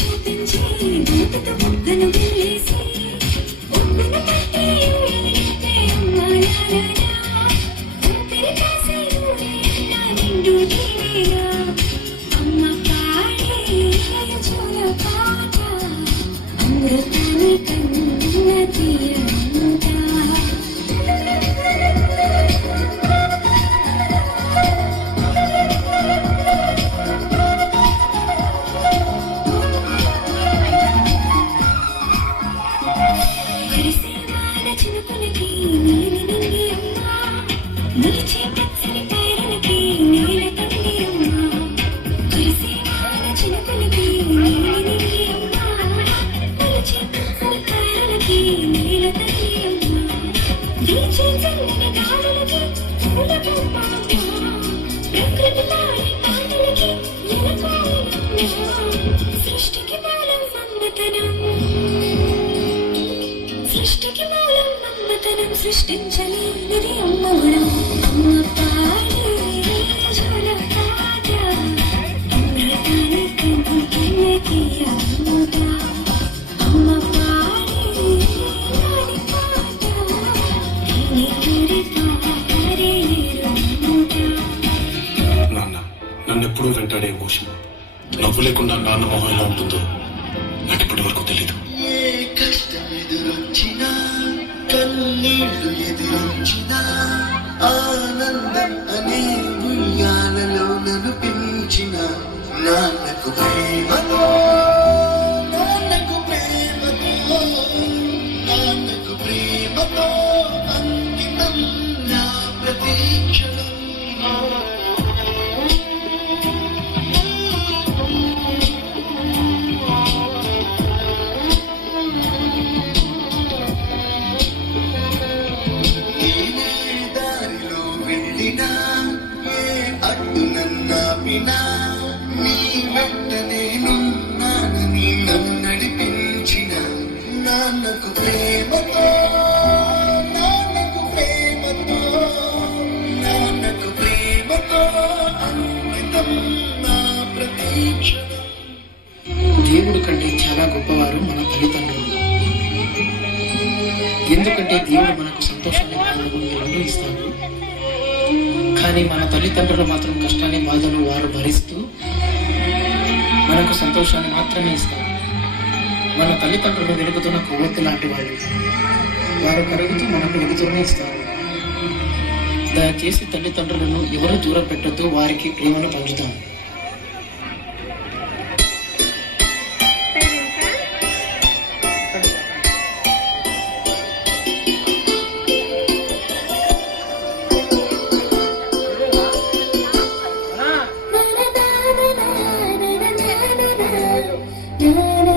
చూపించి గీతతో ముద్దను వెళ్ళేసి ఒప్పున పట్టి ఊరితే అమ్మాలారా ఊపిరి కాసి ఊరేనా నిండు తీరేనా అమ్మ పాడే చూల పాట అమృతాన్ని కన్న తీయంతా చినుకులకి నీలి నింగి అమ్మా నిలిచే పచ్చని పైరులకి నీల తల్లి అమ్మా కురిసేవాన చినుకులకి నీలి నింగి అమ్మా నిలిచే పచ్చని పైరులకి నీల తల్లి అమ్మా వీచే చల్లని గాలులకి పూల బొమ్మమ్మ ప్రకృతి పాడే పాటలకి ఎలకోయినమ్మ సృష్టికి మూలం మమ్మతనం సృష్టికి మూలం మమ్మతనం సృష్టించలేనిది అమ్మ గుణం అమ్మ పాడే జోల పాట అమృతాన్ని కన్న తీయంత అమ్మ పాడే నాని పాట నీరి పారే నాన్న నన్ను ఎప్పుడూ వెంటాడే ఎమోషన్ నవ్వు లేకుండా నాన్న మొహం ఎలా ఉంటుందో నాకు ఇప్పటి వరకు తెలీదు. ఏ కష్టం ఎదురొచ్చినా కన్నీళ్లు ఎదురొచ్చినా ఆనందం అనే ఉయ్యాలలో నన్ను పెంచిన నాన్నకు ప్రేమతో నాన్నకు ప్రేమతో నాన్నకు ప్రేమతో అంకితం నా ప్రతీక్షణం. అడ్డు నన్నాపినా నీ వెంట నేనున్నానని నన్ను నడిపించిన నాన్నకు ప్రేమతో నాన్నకు ప్రేమతో నాన్నకు ప్రేమతో అంకితం నా ప్రతీక్షణం. దేవుడి కంటే చాలా గొప్పవారు మన తల్లిదండ్రులు. ఎందుకంటే దేవుడు మనకు సంతోషాన్ని బాధలు రెండు ఇస్తాడు. కానీ మన తల్లిదండ్రులు మాత్రం కష్టాన్ని బాధలు వారు భరిస్తూ మనకు సంతోషాన్ని మాత్రమే ఇస్తారు. మన తల్లిదండ్రులు వెలుగుతున్న కొవ్వొత్తి లాంటి వాళ్ళు. వారు కరుగుతూ మనకు వెలుగుతూనే ఇస్తారు. దయచేసి తల్లిదండ్రులను ఎవరు దూరం పెట్టొద్దు, వారికి ప్రేమను పంచుతాం. na na